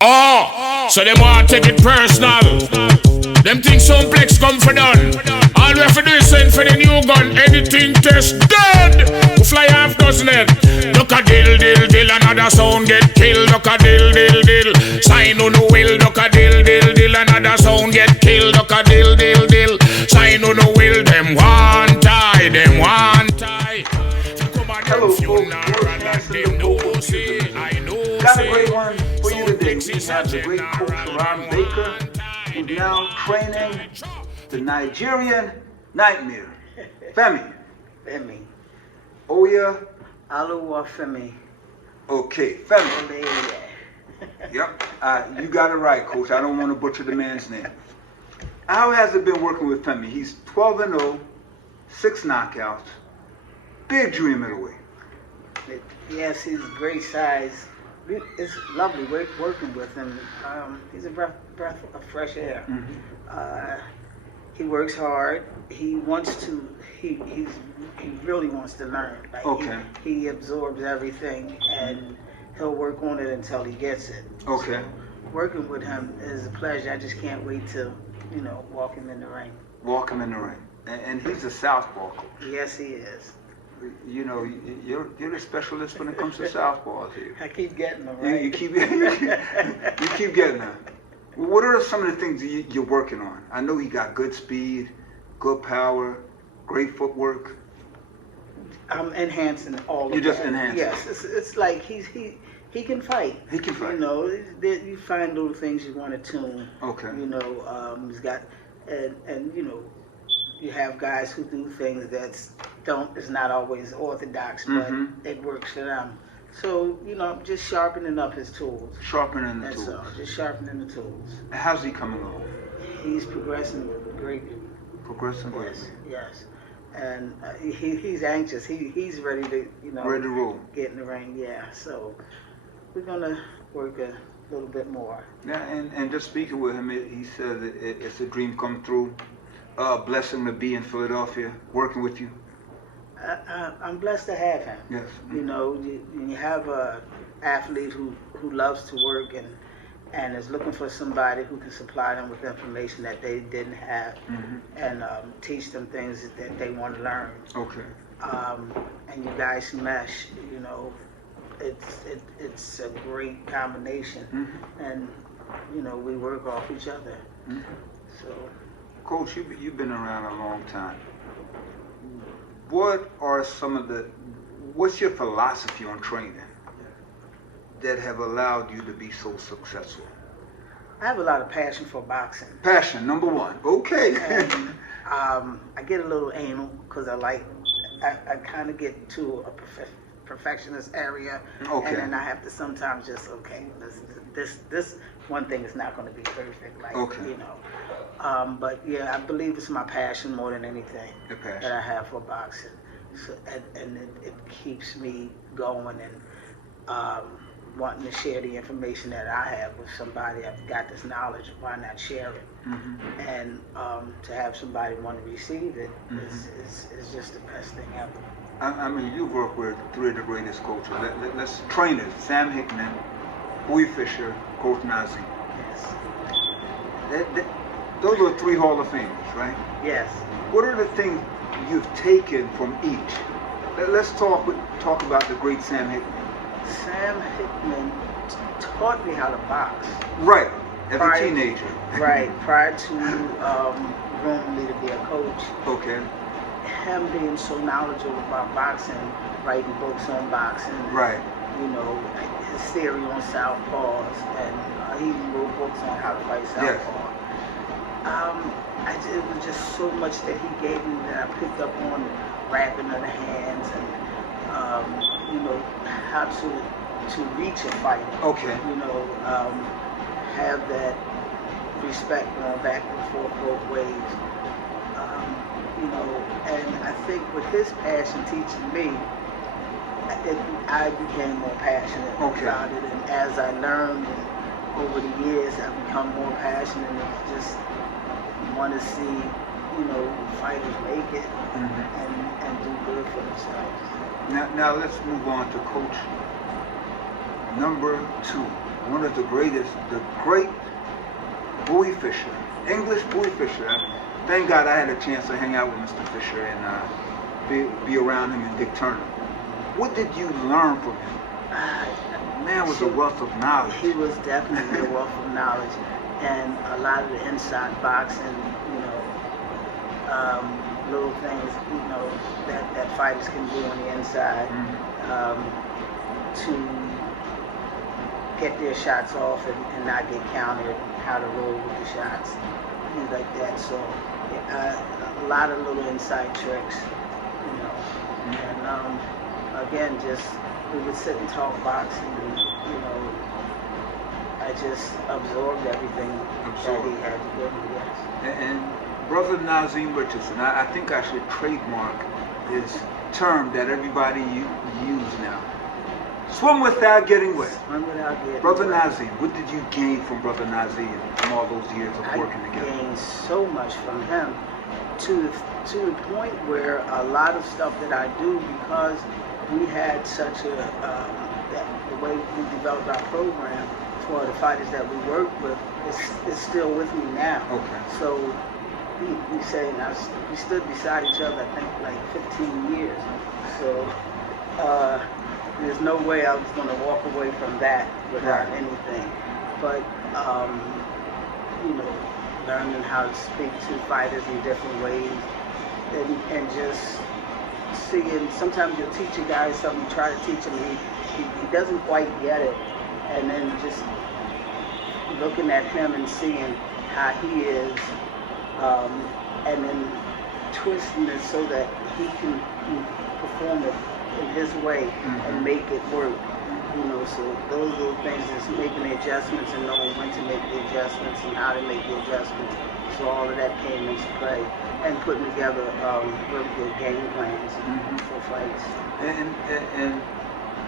Oh, so them want take it personal. Them think some plex come for done. All we have to do is send for the new gun. Anything test dead. We fly half dozen head. Duck a dill, dill, dill. Another sound get killed. Duck a dill, dill, dill. Sign on the will. Duck a dill, dill, dill. Another sound get killed. Duck a dill, dill, dill. Sign on the will. Them one tie. Them one tie. Hello, folks. Got a great one for you today. We have the great coach Shar'ron Baker, who's now training the Nigerian Nightmare. Femi. Femi. Oya. Aloha Femi. Okay, Femi. Yep. You got it right, coach. I don't want to butcher the man's name. How has it been working with Femi? He's 12-0, 6 knockouts. Big dream middleweight. Yes, he's great size. It's lovely working with him. He's a breath of fresh air. Mm-hmm. He works hard. He wants to. He really wants to learn. Like Okay. He absorbs everything, and he'll work on it until he gets it. Okay. So, working with him is a pleasure. I just can't wait to, walk him in the ring. Walk him in the ring. And he's a southpaw coach. Yes, he is. You know, you're the specialist when it comes to southpaws here. I keep getting them, right? You keep getting them. What are some of the things you're working on? I know he got good speed, good power, great footwork. I'm enhancing all of that. You're just enhancing. Yes, it's like he can fight. He can fight. You find little things you want to tune. Okay. He's got and you have guys who do things it's not always orthodox, but it works for them. So, just sharpening up his tools. Sharpening the tools. That's all, just sharpening the tools. How's he coming along? He's progressing greatly. Progressing greatly. Yes. And he's anxious. He's ready to, ready to roll. Get in the ring, yeah. So we're going to work a little bit more. Yeah, and just speaking with him, he said that it's a dream come true. Blessing to be in Philadelphia, working with you. I'm blessed to have him. Yes. You have a athlete who loves to work and is looking for somebody who can supply them with information that they didn't have, and teach them things that they want to learn. Okay. And you guys mesh. It's a great combination, and we work off each other. So. Coach, you've been around a long time. What's your philosophy on training that have allowed you to be so successful? I have a lot of passion for boxing. Passion, number one. Okay. And, I get a little anal because I kind of get to a perfectionist area. Okay. And then I have to sometimes just, this one thing is not going to be perfect. But yeah, I believe it's my passion more than anything that I have for boxing. So, and it keeps me going and wanting to share the information that I have with somebody. I've got this knowledge, why not share it? And to have somebody want to receive it is just the best thing ever. I mean, you've worked with 3 of the greatest coaches. Let's trainers: Sam Hickman, Bowie Fisher, Coach Nazi. Yes. Those are 3 Hall of Famers, right? Yes. What are the things you've taken from each? Let's talk about the great Sam Hickman. Sam Hickman taught me how to box. Right, as a teenager. Right, prior to growing me to be a coach. Okay. Him being so knowledgeable about boxing, writing books on boxing. Right. His theory on southpaws, and he even wrote books on how to fight southpaw. Yes. It was just so much that he gave me that I picked up on wrapping of the hands and how to reach a fight. Okay. Have that respect going back and forth both ways. And I think with his passion teaching me, I became more passionate about it. And as I learned over the years, I've become more passionate and just want to see, fighters make it and do good for themselves. Now let's move on to Coach number 2. one of the greatest, the great buoy fisher, English buoy fisher. Thank God I had a chance to hang out with Mr. Fisher and be around him and Dick Turner. What did you learn from him? Man was a wealth of knowledge. He was definitely a wealth of knowledge, and a lot of the inside boxing, little things, that fighters can do on the inside to get their shots off and not get countered, how to roll with the shots, things like that. So a lot of little inside tricks, and again, just we would sit and talk boxing, and I just absorbed everything that he had to give me. Yes. And Brother Nazim Richardson, I think I should trademark his term that everybody use now. Swim without getting wet. Swim without getting Brother wet. Nazim, what did you gain from Brother Nazim from all those years of working together? I gained so much from him to the point where a lot of stuff that I do, because we had such a, the way we developed our program for the fighters that we work with, is still with me now. Okay. So we say, we stood beside each other, I think, like 15 years. So there's no way I was going to walk away from that without anything. But, learning how to speak to fighters in different ways, and just seeing, sometimes you'll teach a guy something, you try to teach him, he doesn't quite get it, and then just looking at him and seeing how he is, and then twisting it so that he can perform it in his way and make it work. So those little things is making the adjustments and knowing when to make the adjustments and how to make the adjustments. So all of that came into play, and putting together really good game plans for fights. And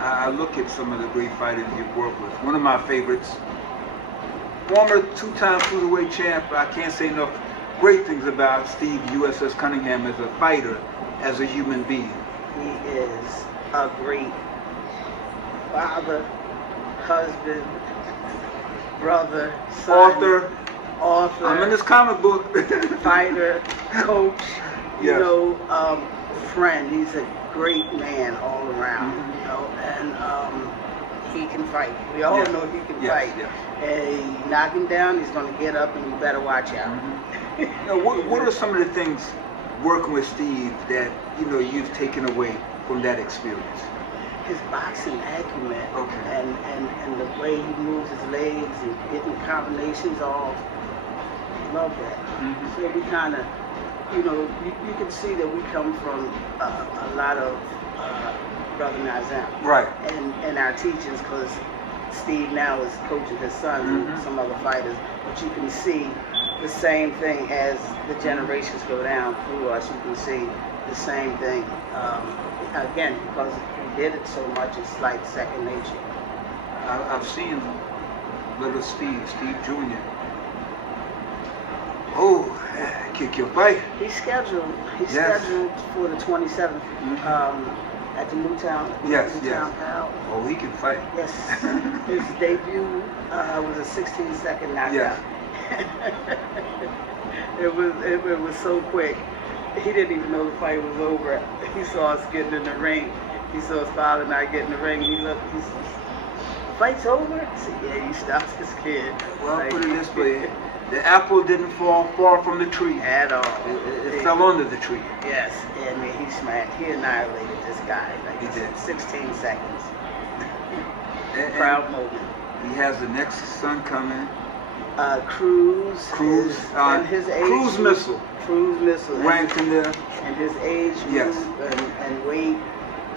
I look at some of the great fighters you've worked with. One of my favorites, former two-time cruiserweight champ. I can't say enough great things about Steve USS Cunningham as a fighter, as a human being. He is a great father, husband, brother, son, author. I'm in this comic book. Fighter, coach, friend. He's a great man all around, and he can fight. We all know he can fight. Yes. And you knock him down, he's going to get up, and you better watch out. Now, what are some of the things working with Steve that you've taken away from that experience? His boxing acumen, and the way he moves his legs and getting combinations off. Love that. So we kind of, you can see that we come from a lot of Brother Nazim. Right. And our teachings, because Steve now is coaching his son and some other fighters, but you can see the same thing as the generations go down through us. You can see the same thing. Again, because we did it so much, it's like second nature. I've seen little Steve Jr. Oh, kick your fight. He's scheduled for the 27th at the Newtown Pal. Oh, he can fight. Yes. His debut was a 16-second knockout. Yes. It was so quick. He didn't even know the fight was over. He saw us getting in the ring. He saw his father and I get in the ring. He looked. He says, "Fight's over?" I said, "Yeah." He stopped his kid. Well, put it this way: the apple didn't fall far from the tree at all. It fell under the tree. Yes, and he smacked. He annihilated this guy. He did. 16 seconds. Proud moment. He has the next son coming. Cruise, and his age, Cruise Missile, ranked in there, and his age yes. and weight.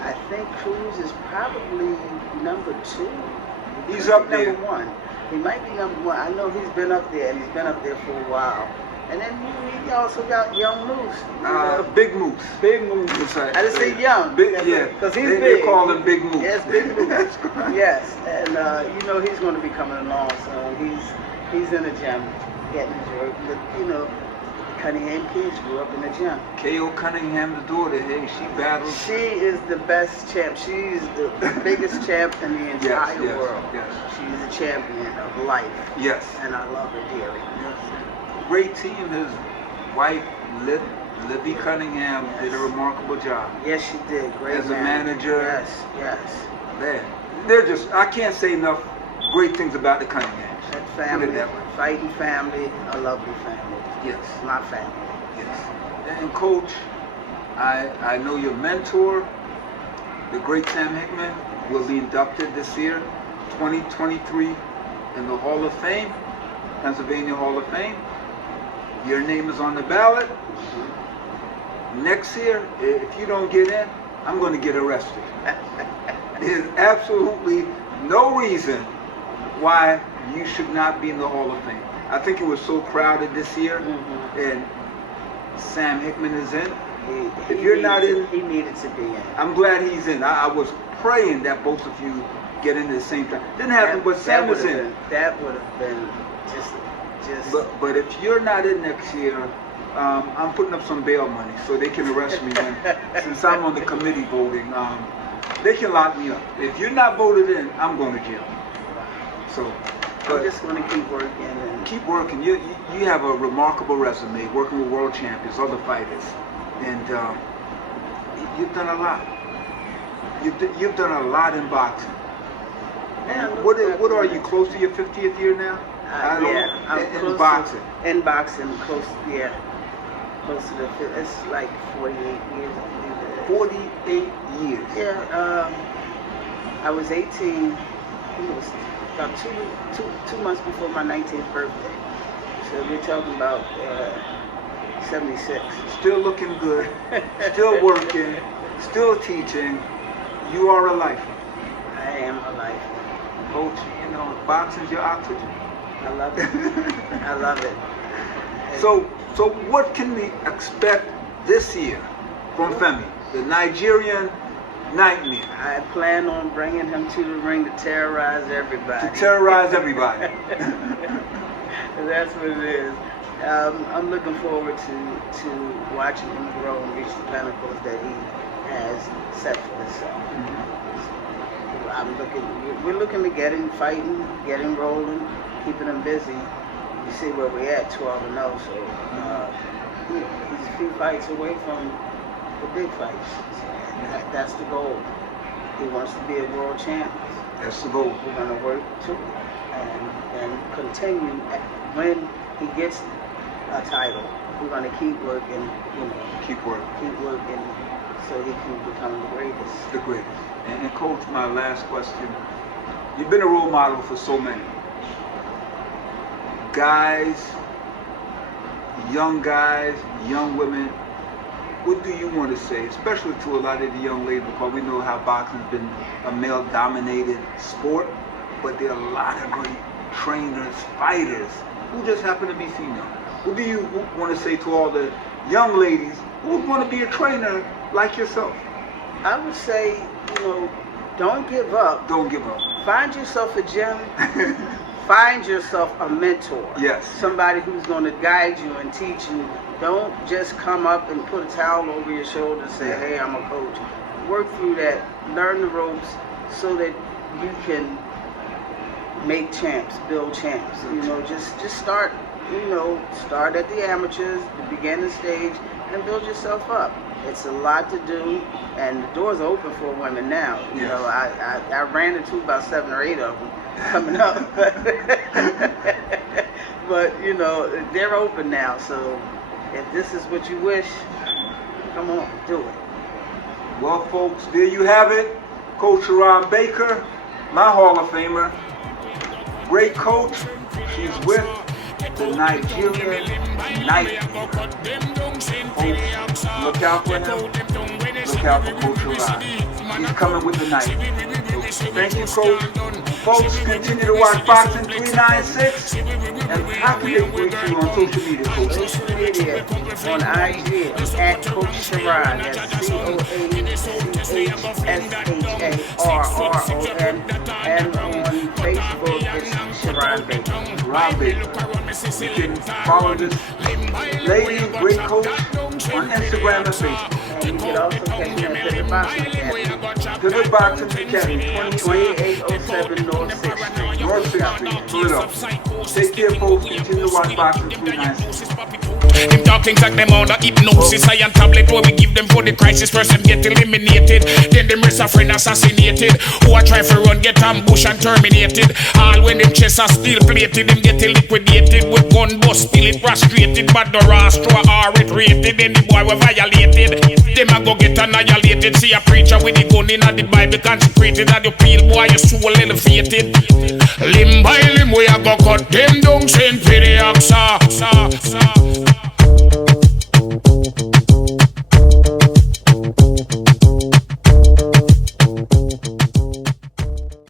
I think Cruise is probably number 2. He's up there. Number 1. He might be number 1. I know he's been up there, and he's been up there for a while. And then he also got Young Moose. Big Moose. Big Moose. Right. I just say Young. Big, because he's big. They call him Big Moose. Yes, Big Moose. Yes, and he's going to be coming along soon. He's in the gym getting his work. Cunningham kids grew up in the gym. K.O. Cunningham's daughter, hey, she battles. She is the best champ. She's the biggest champ in the entire world. Yes. She's a champion of life. Yes. And I love her dearly. Yes. Great team. His wife, Libby Cunningham, did a remarkable job. Yes, she did. Great as a manager. Yes. Man, they're just, I can't say enough great things about the Cunninghams. That family, fighting family, a lovely family. Yes. My family. Yes. And Coach, I know your mentor, the great Sam Hickman, will be inducted this year, 2023, in the Hall of Fame, Pennsylvania Hall of Fame. Your name is on the ballot. Next year, if you don't get in, I'm going to get arrested. There's absolutely no reason why you should not be in the Hall of Fame. I think it was so crowded this year, and Sam Hickman is in. If you're not in, he needed to be in. I'm glad he's in. I was praying that both of you get in at the same time. Didn't happen, but Sam was in. That would have been just. But if you're not in next year, I'm putting up some bail money so they can arrest me. Since I'm on the committee voting, they can lock me up. If you're not voted in, I'm going to jail. So. I'm just going to keep working. Keep working. You have a remarkable resume, working with world champions, other fighters, and you've done a lot. You've done a lot in boxing. Yeah, what are you, close to your 50th year now? I'm in boxing. In boxing, close to the. It's like 48 years, I believe. 48 years. Yeah. I was 18. It was about two months before my 19th birthday. So we're talking about 76. Still looking good, still working, still teaching. You are a lifer. I am a lifer. Coach, boxing's your oxygen. I love it. I love it. So what can we expect this year from Femi, the Nigerian Nightmare? I plan on bringing him to the ring to terrorize everybody. To terrorize everybody. That's what it is. I'm looking forward to watching him grow and reach the pinnacles that he has set for himself. We're looking to get him fighting, get him rolling, keeping him busy. You see where we're at, 12-0. So he's a few fights away from the big fights. That's the goal. He wants to be a world champ. That's the goal. We're going to work to it and continue. When he gets a title, we're going to keep working. Keep working so he can become the greatest. The greatest. And Coach, my last question. You've been a role model for so many guys, young women. What do you want to say, especially to a lot of the young ladies, because we know how boxing's been a male-dominated sport, but there are a lot of great trainers, fighters, who just happen to be female. What do you want to say to all the young ladies who want to be a trainer like yourself? I would say, don't give up. Don't give up. Find yourself a gym. Find yourself a mentor. Yes. Somebody who's going to guide you and teach you. Don't just come up and put a towel over your shoulder and say, hey, I'm a coach. Work through that. Learn the ropes so that you can make champs, build champs. Just start, start at the amateurs, the beginning stage, and build yourself up. It's a lot to do, and the doors are open for women now. Yes. I ran into about 7 or 8 of them coming up. But, they're open now, so if this is what you wish, come on, do it. Well, folks, there you have it. Coach Shar'ron Baker, my Hall of Famer. Great coach. She's with the Nigerian Nightmare. Folks, look out for him. Look out for Coach Shar'ron. He's coming with the night. So thank you, Coach. Folks, continue to watch Boxing 396. And how can they reach you on social media, Coach? Social media on IG at Coach Shar'ron. That's COACHSHARRON. And on Facebook, it's Shar'ron Baby. Shar'ron Baby. You can follow this lady, great coach, on Instagram and Facebook. And you can also catch me at Pivot Boxing Academy. Pivot Boxing Academy, 2807 North 6th Street. North 6th Street, Philadelphia. Take care, folks. Continue to watch Boxing 396. Them talkings like them on the hypnosis. I am tablet where we give them for the crisis. First them get eliminated, then them rest a friend assassinated. Who a try for run get ambushed and terminated. All when them chests are steel plated, them get liquidated with gun bust, still it prostrated. But the raw straw are it rated, then the boy were violated. Them a go get annihilated. See a preacher with the gun in the Bible consecrated. And the peel boy your soul elevated. Limb by limb we a go cut them down St.